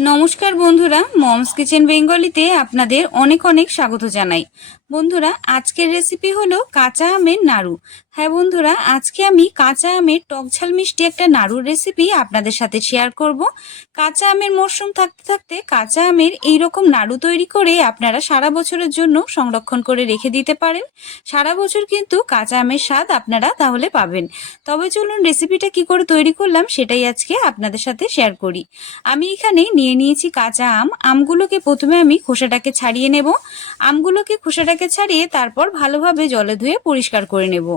নমস্কার বন্ধুরা, moms kitchen বেঙ্গলিতে আপনাদের অনেক অনেক স্বাগত জানাই। বন্ধুরা, আজকের রেসিপি হলো কাঁচা আমের নাড়ু। হ্যাঁ বন্ধুরা, আজকে আমি কাঁচা আমের টকঝাল মিষ্টি একটা নাড়ুর রেসিপি আপনাদের সাথে শেয়ার করব। কাঁচা আমের মরশুম থাকতে থাকতে কাঁচা আমের এই রকম নাড়ু তৈরি করে আপনারা সারা বছরের জন্য সংরক্ষণ করে রেখে দিতে পারেন। সারা বছর কিন্তু কাঁচা আমের স্বাদ আপনারা তাহলে পাবেন। তবে চলুন রেসিপিটা কি করে তৈরি করলাম সেটাই আজকে আপনাদের সাথে শেয়ার করি। আমি এখানে নিয়ে নিয়েছি কাঁচা আম। আমগুলোকে প্রথমে আমি খোসাটাকে ছাড়িয়ে নেব। আমগুলোকে খোসাটাকে ছাড়িয়ে তারপর ভালোভাবে জলে ধুয়ে পরিষ্কার করে নেব।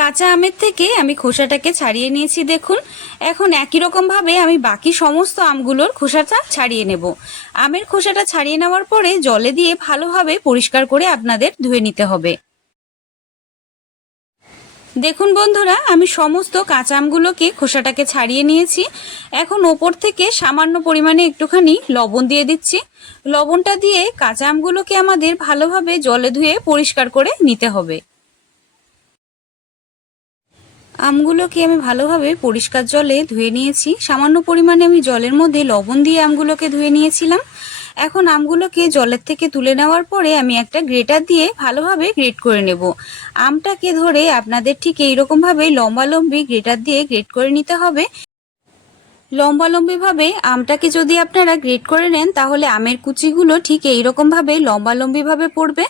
কাঁচা আমের থেকে আমি খোসাটাকে ছাড়িয়ে নিয়েছি, দেখুন। এখন একই রকমভাবে আমি বাকি সমস্ত আমগুলোর খোসাটা ছাড়িয়ে নেব। আমের খোসাটা ছাড়িয়ে নেওয়ার পরে জলে দিয়ে ভালোভাবে পরিষ্কার করে আপনাদের ধুয়ে নিতে হবে। দেখুন বন্ধুরা, আমি সমস্ত কাঁচা আমগুলোকে খোসাটাকে ছাড়িয়ে নিয়েছি। এখন ওপর থেকে সামান্য পরিমাণে একটুখানি লবণ দিয়ে দিচ্ছি। লবণটা দিয়ে কাঁচা আমগুলোকে আমাদের ভালোভাবে জলে ধুয়ে পরিষ্কার করে নিতে হবে। আমগুলোকে আমি ভালোভাবে পরিষ্কার জলে ধুয়ে নিয়েছি। সামান্য পরিমাণে আমি জলের মধ্যে লবণ দিয়ে আমগুলোকে ধুয়ে নিয়েছিলাম। এখন আমগুলোকে জলের থেকে তুলে নেওয়ার পরে আমি একটা গ্রেটার দিয়ে ভালোভাবে গ্রেট করে নেব। আমটাকে ধরে আপনাদের ঠিক এইরকমভাবে লম্বালম্বি গ্রেটার দিয়ে গ্রেট করে নিতে হবে। লম্বালম্বিভাবে আমটাকে যদি আপনারা গ্রেড করে নেন, তাহলে আমের কুচিগুলো ঠিক এইরকমভাবে লম্বালম্বিভাবে পড়বে।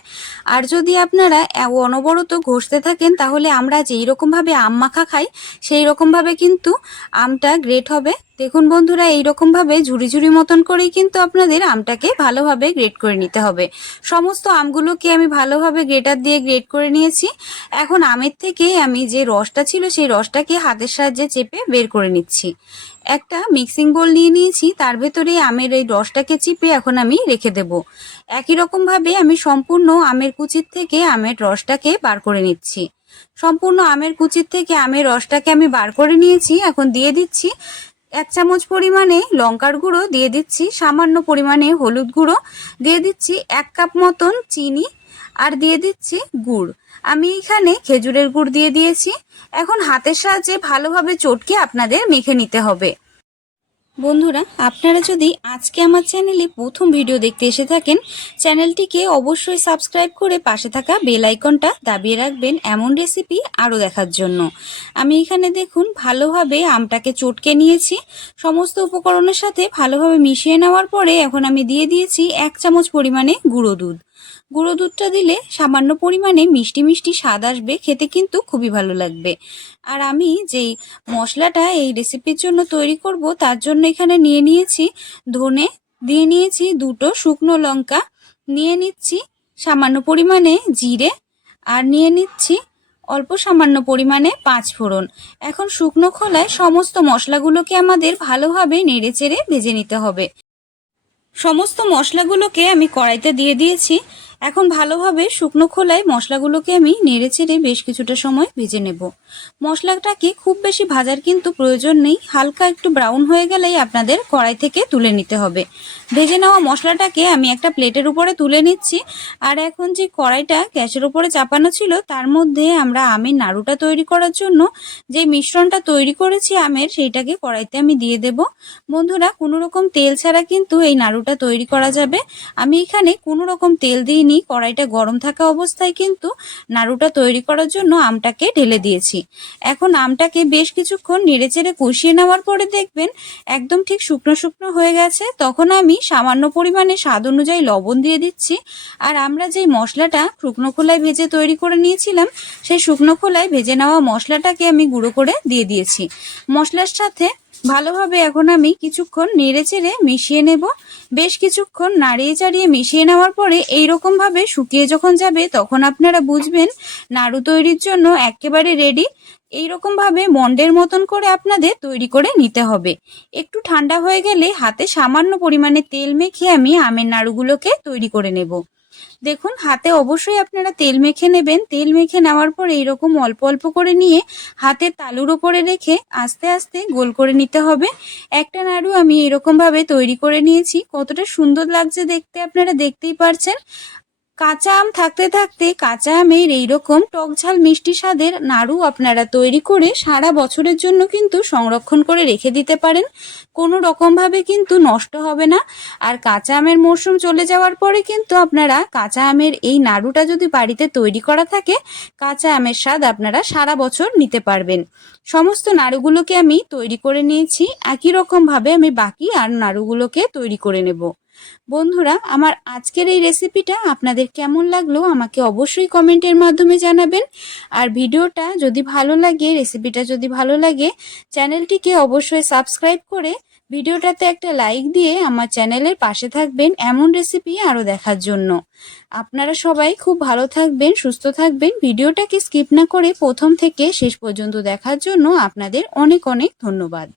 আর যদি আপনারা অনবরত ঘষতে থাকেন, তাহলে আমরা যেই রকমভাবে আম মাখা খাই সেই রকমভাবে কিন্তু আমটা গ্রেট হবে। দেখুন বন্ধুরা, এইরকমভাবে ঝুড়ি ঝুড়ি মতন করেই কিন্তু আপনাদের আমটাকে ভালোভাবে গ্রেট করে নিতে হবে। সমস্ত আমগুলোকে আমি ভালোভাবে গ্রেটার দিয়ে গ্রেট করে নিয়েছি। এখন আমের থেকে আমি যে রসটা ছিল, সেই রসটাকে হাতের সাহায্যে চেপে বের করে নিচ্ছি। একটা মিক্সিং বোল নিয়ে নিয়েছি, তার ভেতরে আমের এই রসটাকে চিপে এখন আমি রেখে দেব। একই রকমভাবে আমি সম্পূর্ণ আমের কুচির থেকে আমের রসটাকে বার করে নিচ্ছি। সম্পূর্ণ আমের কুচির থেকে আমের রসটাকে আমি বার করে নিয়েছি। এখন দিয়ে দিচ্ছি এক চামচ পরিমাণে লঙ্কার গুঁড়ো দিয়ে দিচ্ছি, সামান্য পরিমাণে হলুদ গুঁড়ো দিয়ে দিচ্ছি, এক কাপ মতন চিনি আর দিয়ে দিচ্ছি গুড়। আমি এখানে খেজুরের গুড় দিয়ে দিয়েছি। এখন হাতের সাহায্যে ভালোভাবে চটকে আপনাদের মেখে নিতে হবে। বন্ধুরা, আপনারা যদি আজকে আমার চ্যানেলে প্রথম ভিডিও দেখতে এসে থাকেন, চ্যানেলটিকে অবশ্যই সাবস্ক্রাইব করে পাশে থাকা বেল আইকনটা দাবিয়ে রাখবেন এমন রেসিপি আরও দেখার জন্য। আমি এখানে দেখুন, ভালোভাবে আমটাকে চটকে নিয়েছি। সমস্ত উপকরণের সাথে ভালোভাবে মিশিয়ে নেওয়ার পরে এখন আমি দিয়ে দিয়েছি এক চামচ পরিমাণে গুঁড়ো দুধ। গুঁড়ো দুধটা দিলে সামান্য পরিমাণে মিষ্টি মিষ্টি স্বাদ আসবে, খেতে কিন্তু খুবই ভালো লাগবে। আর আমি যেই মশলাটা এই রেসিপির জন্য তৈরি করব, তার জন্য এখানে নিয়ে নিয়েছি ধনে, দিয়ে নিয়েছি দুটো শুকনো লঙ্কা, নিয়ে নিচ্ছি সামান্য পরিমাণে জিরে, আর নিয়ে নিচ্ছি অল্প সামান্য পরিমাণে পাঁচ ফোড়ন এখন শুকনো খোলায় সমস্ত মশলাগুলোকে আমাদের ভালোভাবে নেড়ে চেড়ে ভেজে নিতে হবে। সমস্ত মশলাগুলোকে আমি কড়াইতে দিয়ে দিয়েছি। এখন ভালোভাবে শুকনো খোলায় মশলাগুলোকে আমি নেড়ে চেড়ে বেশ কিছুটা সময় ভেজে নেব। মশলাটাকে খুব বেশি ভাজার কিন্তু প্রয়োজন নেই, হালকা একটু ব্রাউন হয়ে গেলেই আপনাদের কড়াই থেকে তুলে নিতে হবে। ভেজে নেওয়া মশলাটাকে আমি একটা প্লেটের উপরে তুলে নিচ্ছি, আর এখন যে কড়াইটা গ্যাসের উপরে চাপানো ছিল, তার মধ্যে আমরা আমের নাড়ুটা তৈরি করার জন্য যে মিশ্রণটা তৈরি করেছি আমের, সেইটাকে কড়াইতে আমি দিয়ে দেব। বন্ধুরা, কোনো রকম তেল ছাড়া কিন্তু এই নাড়ুটা তৈরি করা যাবে। আমি এখানে কোনো রকম তেল দিইনি, কড়াইটা গরম থাকা অবস্থায় কিন্তু নাড়ুটা তৈরি করার জন্য আমটাকে ঢেলে দিয়েছি। এখন আমটাকে বেশ কিছুক্ষণ নেড়েচেড়ে কষিয়ে নেওয়ার পরে দেখবেন একদম ঠিক শুকনো শুকনো হয়ে গেছে। তখন আমি সামান্য পরিমাণে স্বাদ অনুযায়ী লবণ দিয়ে দিচ্ছি। আর আমরা যেই মশলাটা শুকনো খোলায় ভেজে তৈরি করে নিয়েছিলাম, সেই শুকনো খোলায় ভেজে নেওয়া মশলাটাকে আমি গুঁড়ো করে দিয়ে দিয়েছি। মশলার সাথে ভালোভাবে এখন আমি কিছুক্ষণ নেড়ে চেড়ে মিশিয়ে নেব। বেশ কিছুক্ষণ নাড়িয়ে চাড়িয়ে মিশিয়ে নেওয়ার পরে এইরকম ভাবে শুকিয়ে যখন যাবে তখন আপনারা বুঝবেন নাড়ু তৈরির জন্য একেবারে রেডি এইরকম ভাবে মন্ডের মতন করে আপনাদের তৈরি করে নিতে হবে। একটু ঠান্ডা হয়ে গেলে হাতে সামান্য পরিমাণে তেল মেখে আমি আমের নাড়ুগুলোকে তৈরি করে নেব। দেখুন, হাতে অবশ্যই আপনারা তেল মেখে নেবেন। তেল মেখে নেওয়ার পর এইরকম অল্প অল্প করে নিয়ে হাতের তালুর ওপরে রেখে আস্তে আস্তে গোল করে নিতে হবে। একটা নাড়ু আমি এরকমভাবে তৈরি করে নিয়েছি। কতটা সুন্দর লাগছে দেখতে, আপনারা দেখতেই পারছেন। কাঁচা আম থাকতে থাকতে কাঁচা আমের এইরকম টকঝাল মিষ্টি স্বাদের নাড়ু আপনারা তৈরি করে সারা বছরের জন্য কিন্তু সংরক্ষণ করে রেখে দিতে পারেন। কোনো রকমভাবে কিন্তু নষ্ট হবে না। আর কাঁচা আমের মরশুম চলে যাওয়ার পরে কিন্তু আপনারা কাঁচা আমের এই নাড়ুটা যদি বাড়িতে তৈরি করা থাকে, কাঁচা আমের স্বাদ আপনারা সারা বছর নিতে পারবেন। সমস্ত নাড়ুগুলোকে আমি তৈরি করে নিয়েছি। একই রকমভাবে আমি বাকি আর নাড়ুগুলোকে তৈরি করে নেব। বন্ধুরা, আমার আজকের এই রেসিপিটা আপনাদের কেমন লাগল আমাকে অবশ্যই কমেন্টের মাধ্যমে জানাবেন। আর ভিডিওটা যদি ভালো লাগে রেসিপিটা যদি ভালো লাগে, চ্যানেলটিকে অবশ্যই সাবস্ক্রাইব করে ভিডিওটাতে একটা লাইক দিয়ে আমার চ্যানেলের পাশে থাকবেন এমন রেসিপি আরও দেখার জন্য। আপনারা সবাই খুব ভালো থাকবেন, সুস্থ থাকবেন। ভিডিওটাকে স্কিপ না করে প্রথম থেকে শেষ পর্যন্ত দেখার জন্য আপনাদের অনেক অনেক ধন্যবাদ।